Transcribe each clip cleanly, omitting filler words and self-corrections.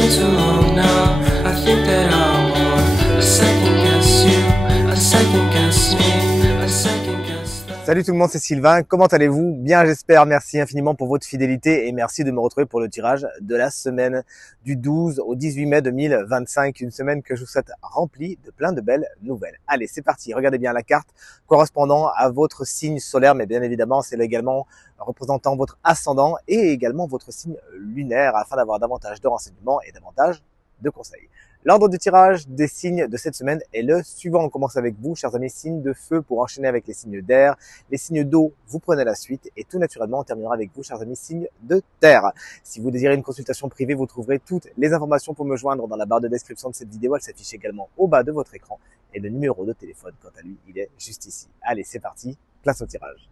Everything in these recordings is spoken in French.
been too long now. I think that I want a second guess you, a second guess me, a second guess that. Salut tout le monde, c'est Sylvain. Comment allez-vous? Bien, j'espère. Merci infiniment pour votre fidélité et merci de me retrouver pour le tirage de la semaine du 12 au 18 mai 2025. Une semaine que je vous souhaite remplie de plein de belles nouvelles. Allez, c'est parti. Regardez bien la carte correspondant à votre signe solaire, mais bien évidemment, c'est également représentant votre ascendant et également votre signe lunaire afin d'avoir davantage de renseignements et davantage de conseils. L'ordre du tirage des signes de cette semaine est le suivant. On commence avec vous, chers amis, signes de feu pour enchaîner avec les signes d'air. Les signes d'eau, vous prenez la suite. Et tout naturellement, on terminera avec vous, chers amis, signes de terre. Si vous désirez une consultation privée, vous trouverez toutes les informations pour me joindre dans la barre de description de cette vidéo. Elle s'affiche également au bas de votre écran. Et le numéro de téléphone, quant à lui, il est juste ici. Allez, c'est parti, place au tirage.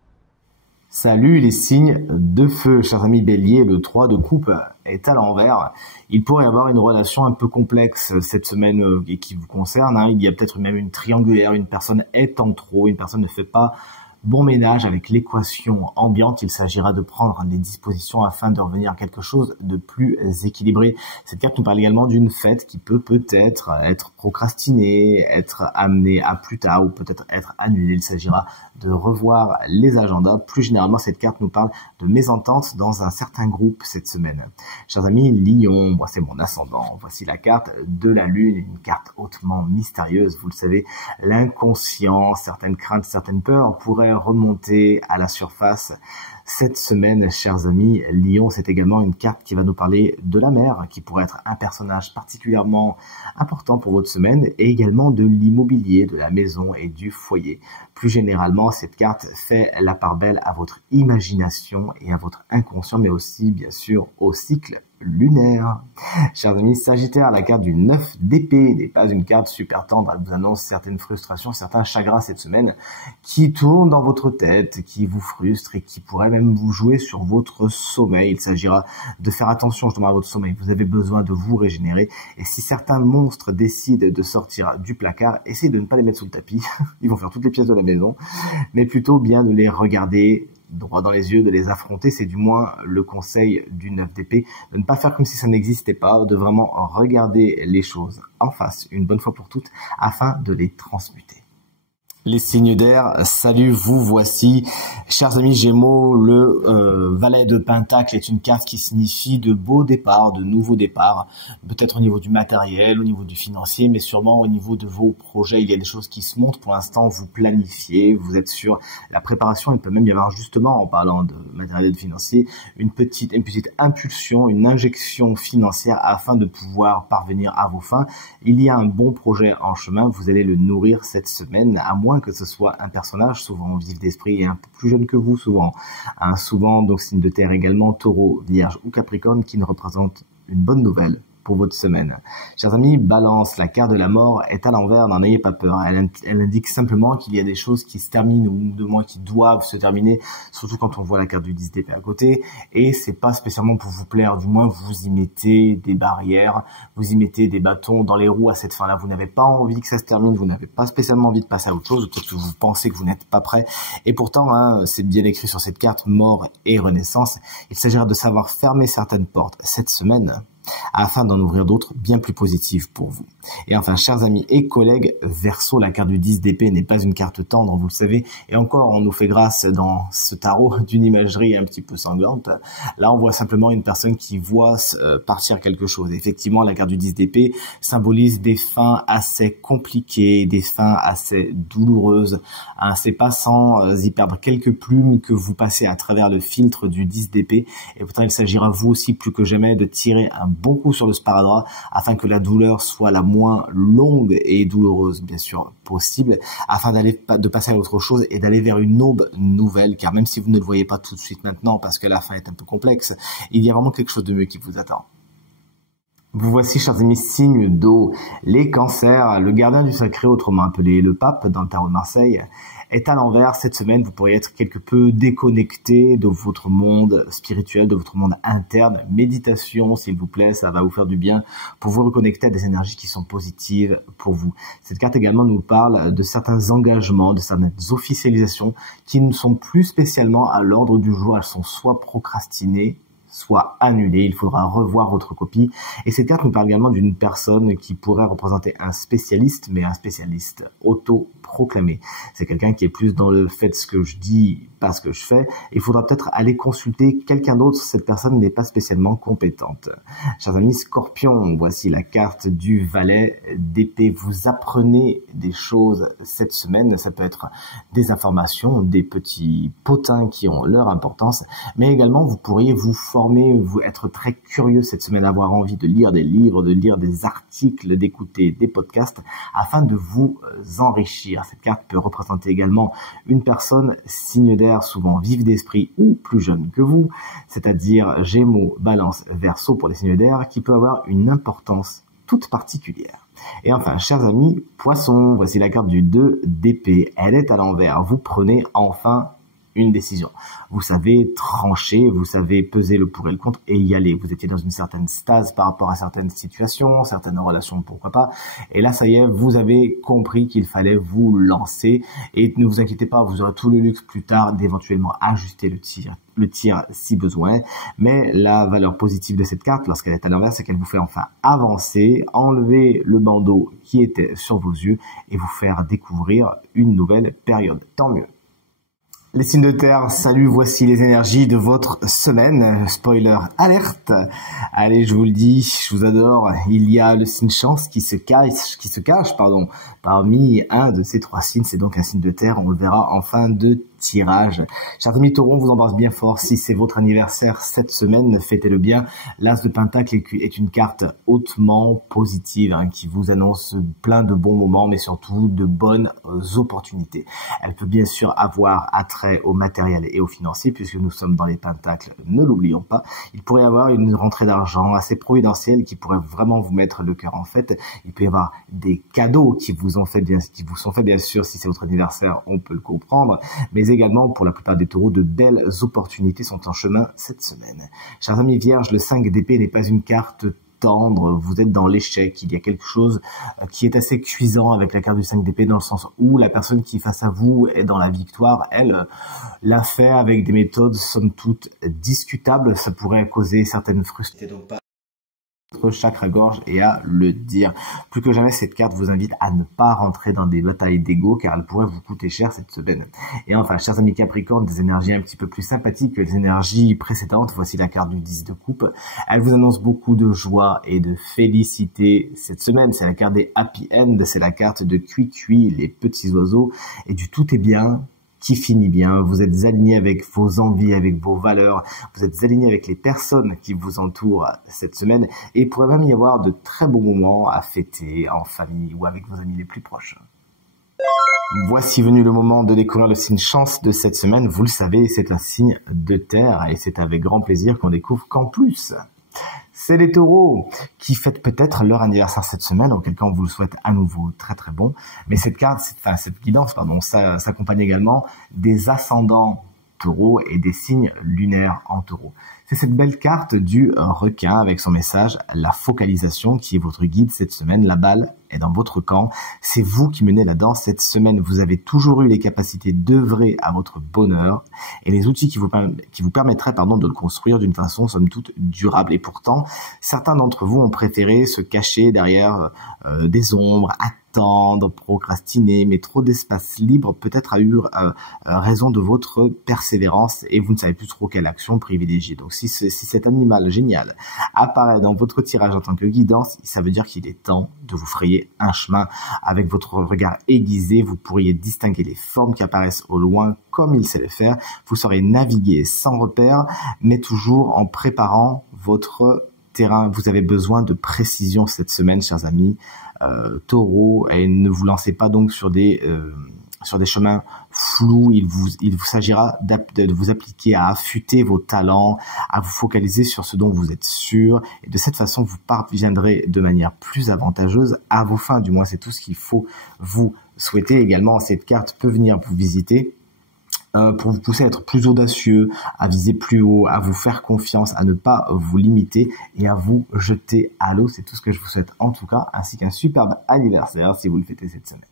Salut les signes de feu, chers amis Bélier, le 3 de coupe est à l'envers. Il pourrait y avoir une relation un peu complexe cette semaine qui vous concerne. Il y a peut-être même une triangulaire, une personne est en trop, une personne ne fait pas bon ménage avec l'équation ambiante. Il s'agira de prendre des dispositions afin de revenir à quelque chose de plus équilibré. Cette carte nous parle également d'une fête qui peut peut-être être procrastinée, être amenée à plus tard ou peut-être être annulée. Il s'agira de revoir les agendas. Plus généralement, cette carte nous parle de mésentente dans un certain groupe cette semaine. Chers amis, Lion, moi c'est mon ascendant. Voici la carte de la Lune, une carte hautement mystérieuse. Vous le savez, l'inconscient, certaines craintes, certaines peurs pourraient remonter à la surface. Cette semaine, chers amis, Lion, c'est également une carte qui va nous parler de la mer, qui pourrait être un personnage particulièrement important pour votre semaine, et également de l'immobilier, de la maison et du foyer. Plus généralement, cette carte fait la part belle à votre imagination et à votre inconscient, mais aussi, bien sûr, au cycle lunaire. Chers amis, Sagittaire, la carte du 9 d'épée n'est pas une carte super tendre. Elle vous annonce certaines frustrations, certains chagrins cette semaine qui tournent dans votre tête, qui vous frustrent et qui pourraient même vous jouer sur votre sommeil. Il s'agira de faire attention justement à votre sommeil. Vous avez besoin de vous régénérer. Et si certains monstres décident de sortir du placard, essayez de ne pas les mettre sous le tapis. Ils vont faire toutes les pièces de la maison, mais plutôt bien de les regarder droit dans les yeux, de les affronter. C'est du moins le conseil du 9 d'épée, de ne pas faire comme si ça n'existait pas, de vraiment regarder les choses en face une bonne fois pour toutes afin de les transmuter. Les signes d'air, salut, vous voici. Chers amis Gémeaux, le valet de Pentacle est une carte qui signifie de beaux départs, de nouveaux départs, peut-être au niveau du matériel, au niveau du financier, mais sûrement au niveau de vos projets. Il y a des choses qui se montent pour l'instant, vous planifiez, vous êtes sur la préparation. Il peut même y avoir justement, en parlant de matériel et de financier, une petite impulsion, une injection financière afin de pouvoir parvenir à vos fins. Il y a un bon projet en chemin, vous allez le nourrir cette semaine, à moins que ce soit un personnage souvent vif d'esprit et un peu plus jeune que vous souvent. Souvent, donc signe de terre également, Taureau, Vierge ou Capricorne qui ne représentent une bonne nouvelle pour votre semaine. Chers amis, Balance, la carte de la mort est à l'envers, n'en ayez pas peur. Elle indique simplement qu'il y a des choses qui se terminent ou de moins qui doivent se terminer, surtout quand on voit la carte du 10 d'épée à côté. Et c'est pas spécialement pour vous plaire, du moins vous y mettez des barrières, vous y mettez des bâtons dans les roues à cette fin-là. Vous n'avez pas envie que ça se termine, vous n'avez pas spécialement envie de passer à autre chose, peut-être que vous pensez que vous n'êtes pas prêt. Et pourtant, c'est bien écrit sur cette carte, mort et renaissance. Il s'agira de savoir fermer certaines portes cette semaine, afin d'en ouvrir d'autres bien plus positives pour vous. Et enfin, chers amis et collègues, Verseau, la carte du 10 d'épée n'est pas une carte tendre, vous le savez, et encore, on nous fait grâce dans ce tarot d'une imagerie un petit peu sanglante. Là, on voit simplement une personne qui voit partir quelque chose. Effectivement, la carte du 10 d'épée symbolise des fins assez compliquées, des fins assez douloureuses. C'est pas sans y perdre quelques plumes que vous passez à travers le filtre du 10 d'épée, et pourtant, il s'agira vous aussi plus que jamais de tirer un bon coup sur le sparadrap afin que la douleur soit la moins longue et douloureuse bien sûr possible, afin de passer à autre chose et d'aller vers une aube nouvelle, car même si vous ne le voyez pas tout de suite maintenant parce que la fin est un peu complexe, il y a vraiment quelque chose de mieux qui vous attend. Vous voici, chers amis, signes d'eau. Les cancers, le gardien du sacré, autrement appelé le pape dans le tarot de Marseille, est à l'envers. Cette semaine, vous pourriez être quelque peu déconnecté de votre monde spirituel, de votre monde interne. Méditation, s'il vous plaît, ça va vous faire du bien pour vous reconnecter à des énergies qui sont positives pour vous. Cette carte également nous parle de certains engagements, de certaines officialisations qui ne sont plus spécialement à l'ordre du jour. Elles sont soit procrastinées, soit annulée. Il faudra revoir votre copie. Et cette carte nous parle également d'une personne qui pourrait représenter un spécialiste, mais un spécialiste auto-proclamé. C'est quelqu'un qui est plus dans le fait ce que je dis, pas ce que je fais. Il faudra peut-être aller consulter quelqu'un d'autre. Cette personne n'est pas spécialement compétente. Chers amis Scorpions, voici la carte du valet d'épée. Vous apprenez des choses cette semaine. Ça peut être des informations, des petits potins qui ont leur importance, mais également vous pourriez vous former, vous être très curieux cette semaine, avoir envie de lire des livres, de lire des articles, d'écouter des podcasts afin de vous enrichir. Cette carte peut représenter également une personne signe d'air, souvent vive d'esprit ou plus jeune que vous, c'est-à-dire Gémeaux, Balance, Verseau pour les signes d'air, qui peut avoir une importance toute particulière. Et enfin, chers amis Poissons, voici la carte du 2 d'épée. Elle est à l'envers. Vous prenez enfin une décision. Vous savez trancher, vous savez peser le pour et le contre et y aller. Vous étiez dans une certaine stase par rapport à certaines situations, certaines relations, pourquoi pas. Et là, ça y est, vous avez compris qu'il fallait vous lancer. Et ne vous inquiétez pas, vous aurez tout le luxe plus tard d'éventuellement ajuster le tir si besoin. Mais la valeur positive de cette carte, lorsqu'elle est à l'envers, c'est qu'elle vous fait enfin avancer, enlever le bandeau qui était sur vos yeux et vous faire découvrir une nouvelle période. Tant mieux. Les signes de terre, salut, voici les énergies de votre semaine. Spoiler alerte. Allez, je vous le dis, je vous adore. Il y a le signe chance qui se cache, parmi un de ces trois signes. C'est donc un signe de terre. On le verra en fin de tirage. Chers amis taureaux, on vous embrasse bien fort. Si c'est votre anniversaire cette semaine, fêtez-le bien. L'As de Pentacle est une carte hautement positive qui vous annonce plein de bons moments, mais surtout de bonnes opportunités. Elle peut bien sûr avoir attrait au matériel et au financier, puisque nous sommes dans les Pentacles, ne l'oublions pas. Il pourrait y avoir une rentrée d'argent assez providentielle qui pourrait vraiment vous mettre le cœur en fête. Il peut y avoir des cadeaux qui vous sont faits bien sûr, si c'est votre anniversaire, on peut le comprendre, mais également pour la plupart des taureaux, de belles opportunités sont en chemin cette semaine. Chers amis vierges, le 5 d'épée n'est pas une carte tendre, vous êtes dans l'échec, il y a quelque chose qui est assez cuisant avec la carte du 5 d'épée, dans le sens où la personne qui est face à vous est dans la victoire, elle l'a fait avec des méthodes somme toute discutables, ça pourrait causer certaines frustrations. Donc pas chakra-gorge et à le dire. Plus que jamais, cette carte vous invite à ne pas rentrer dans des batailles d'ego car elle pourrait vous coûter cher cette semaine. Et enfin, chers amis Capricorne, des énergies un petit peu plus sympathiques que les énergies précédentes. Voici la carte du 10 de coupe. Elle vous annonce beaucoup de joie et de félicité cette semaine. C'est la carte des happy end, c'est la carte de Cui-Cui, les petits oiseaux et du tout est bien qui finit bien. Vous êtes aligné avec vos envies, avec vos valeurs, vous êtes aligné avec les personnes qui vous entourent cette semaine et il pourrait même y avoir de très beaux moments à fêter en famille ou avec vos amis les plus proches. Voici venu le moment de découvrir le signe chance de cette semaine. Vous le savez, c'est un signe de terre et c'est avec grand plaisir qu'on découvre qu'en plus, c'est les taureaux qui fêtent peut-être leur anniversaire cette semaine, auquel cas on vous le souhaite à nouveau très très bon. Mais cette guidance, ça s'accompagne également des ascendants taureaux et des signes lunaires en taureau. C'est cette belle carte du requin avec son message, la focalisation qui est votre guide cette semaine. La balle est dans votre camp. C'est vous qui menez la danse cette semaine. Vous avez toujours eu les capacités d'œuvrer à votre bonheur et les outils qui vous permettraient de le construire d'une façon somme toute durable. Et pourtant, certains d'entre vous ont préféré se cacher derrière des ombres, attendre, procrastiner, mais trop d'espace libre peut-être a eu raison de votre persévérance et vous ne savez plus trop quelle action privilégier. Donc si cet animal génial apparaît dans votre tirage en tant que guidance, ça veut dire qu'il est temps de vous frayer un chemin. Avec votre regard aiguisé, vous pourriez distinguer les formes qui apparaissent au loin comme il sait le faire. Vous saurez naviguer sans repère, mais toujours en préparant votre terrain. Vous avez besoin de précision cette semaine, chers amis taureaux, et ne vous lancez pas donc sur des chemins flous. Il vous s'agira de vous appliquer à affûter vos talents, à vous focaliser sur ce dont vous êtes sûr, et de cette façon vous parviendrez de manière plus avantageuse à vos fins. Du moins, c'est tout ce qu'il faut vous souhaiter. Également, cette carte peut venir vous visiter pour vous pousser à être plus audacieux, à viser plus haut, à vous faire confiance, à ne pas vous limiter et à vous jeter à l'eau. C'est tout ce que je vous souhaite en tout cas, ainsi qu'un superbe anniversaire si vous le fêtez cette semaine.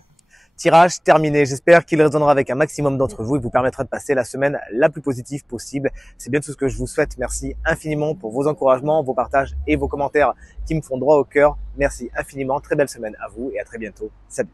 Tirage terminé. J'espère qu'il résonnera avec un maximum d'entre vous et vous permettra de passer la semaine la plus positive possible. C'est bien tout ce que je vous souhaite. Merci infiniment pour vos encouragements, vos partages et vos commentaires qui me font droit au cœur. Merci infiniment. Très belle semaine à vous et à très bientôt. Salut.